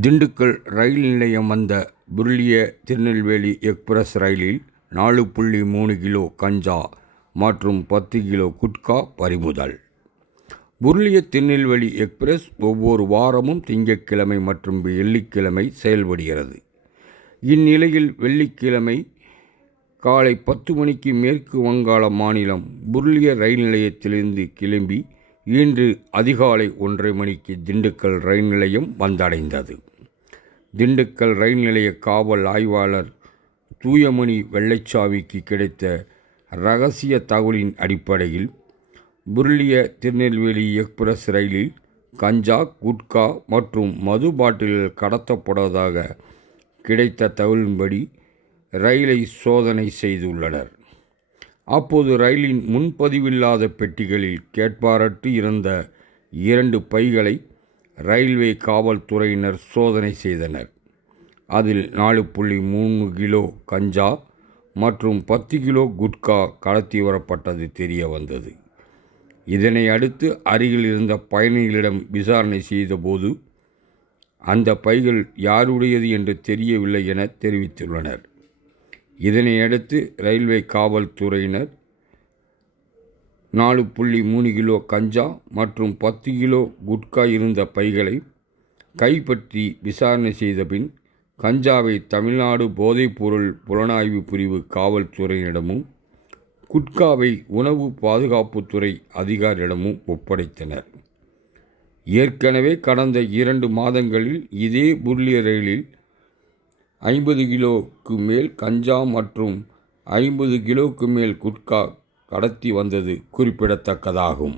திண்டுக்கல் ரயில் நிலையம் வந்த புருளிய திருநெல்வேலி எக்ஸ்பிரஸ் ரயிலில் நாலு புள்ளி மூணு கிலோ கஞ்சா மற்றும் பத்து கிலோ குட்கா பறிமுதல். புருளிய திருநெல்வேலி எக்ஸ்பிரஸ் ஒவ்வொரு வாரமும் திங்கட்கிழமை மற்றும் வெள்ளிக்கிழமை செயல்படுகிறது. இந்நிலையில் வெள்ளிக்கிழமை காலை பத்து மணிக்கு மேற்கு வங்காள மாநிலம் புருளிய ரயில் நிலையத்திலிருந்து கிளம்பி இன்று அதிகாலை ஒன்றரை மணிக்கு திண்டுக்கல் ரயில் நிலையம் வந்தடைந்தது. திண்டுக்கல் ரயில் நிலைய காவல் ஆய்வாளர் தூயமணி வெள்ளைச்சாவிக்கு கிடைத்த ரகசிய தகவலின் அடிப்படையில் புருளிய திருநெல்வேலி எக்ஸ்பிரஸ் ரயிலில் கஞ்சா குட்கா மற்றும் மது பாட்டில்கள் கடத்தப்படுவதாக கிடைத்த தகவலின்படி ரயிலை சோதனை செய்துள்ளனர். அப்போது ரயிலின் முன்பதிவில்லாத பெட்டிகளில் கேட்பாரற்று இருந்த இரண்டு பைகளை ரயில்வே காவல்துறையினர் சோதனை செய்தனர். அதில் நாலு புள்ளி மூணு கிலோ கஞ்சா மற்றும் பத்து கிலோ குட்கா கடத்தி வரப்பட்டது தெரிய வந்தது. இதனை அடுத்து அருகில் இருந்த பயணிகளிடம் விசாரணை செய்தபோது அந்த பைகள் யாருடையது என்று தெரியவில்லை என தெரிவித்துள்ளனர். இதனை அடுத்து ரயில்வே காவல்துறையினர் நாலு புள்ளி மூணு கிலோ கஞ்சா மற்றும் பத்து கிலோ குட்கா இருந்த பைகளை கைப்பற்றி விசாரணை செய்தபின் கஞ்சாவை தமிழ்நாடு போதைப்பொருள் புலனாய்வு பிரிவு காவல்துறையினரிடமும் குட்காவை உணவு பாதுகாப்புத்துறை அதிகாரியிடமும் ஒப்படைத்தனர். ஏற்கனவே கடந்த இரண்டு மாதங்களில் இதே புர்லிய ரயிலில் ஐம்பது கிலோவுக்கு மேல் கஞ்சா மற்றும் ஐம்பது கிலோவுக்கு மேல் குட்கா கடத்தி வந்தது குறிப்பிடத்தக்கதாகும்.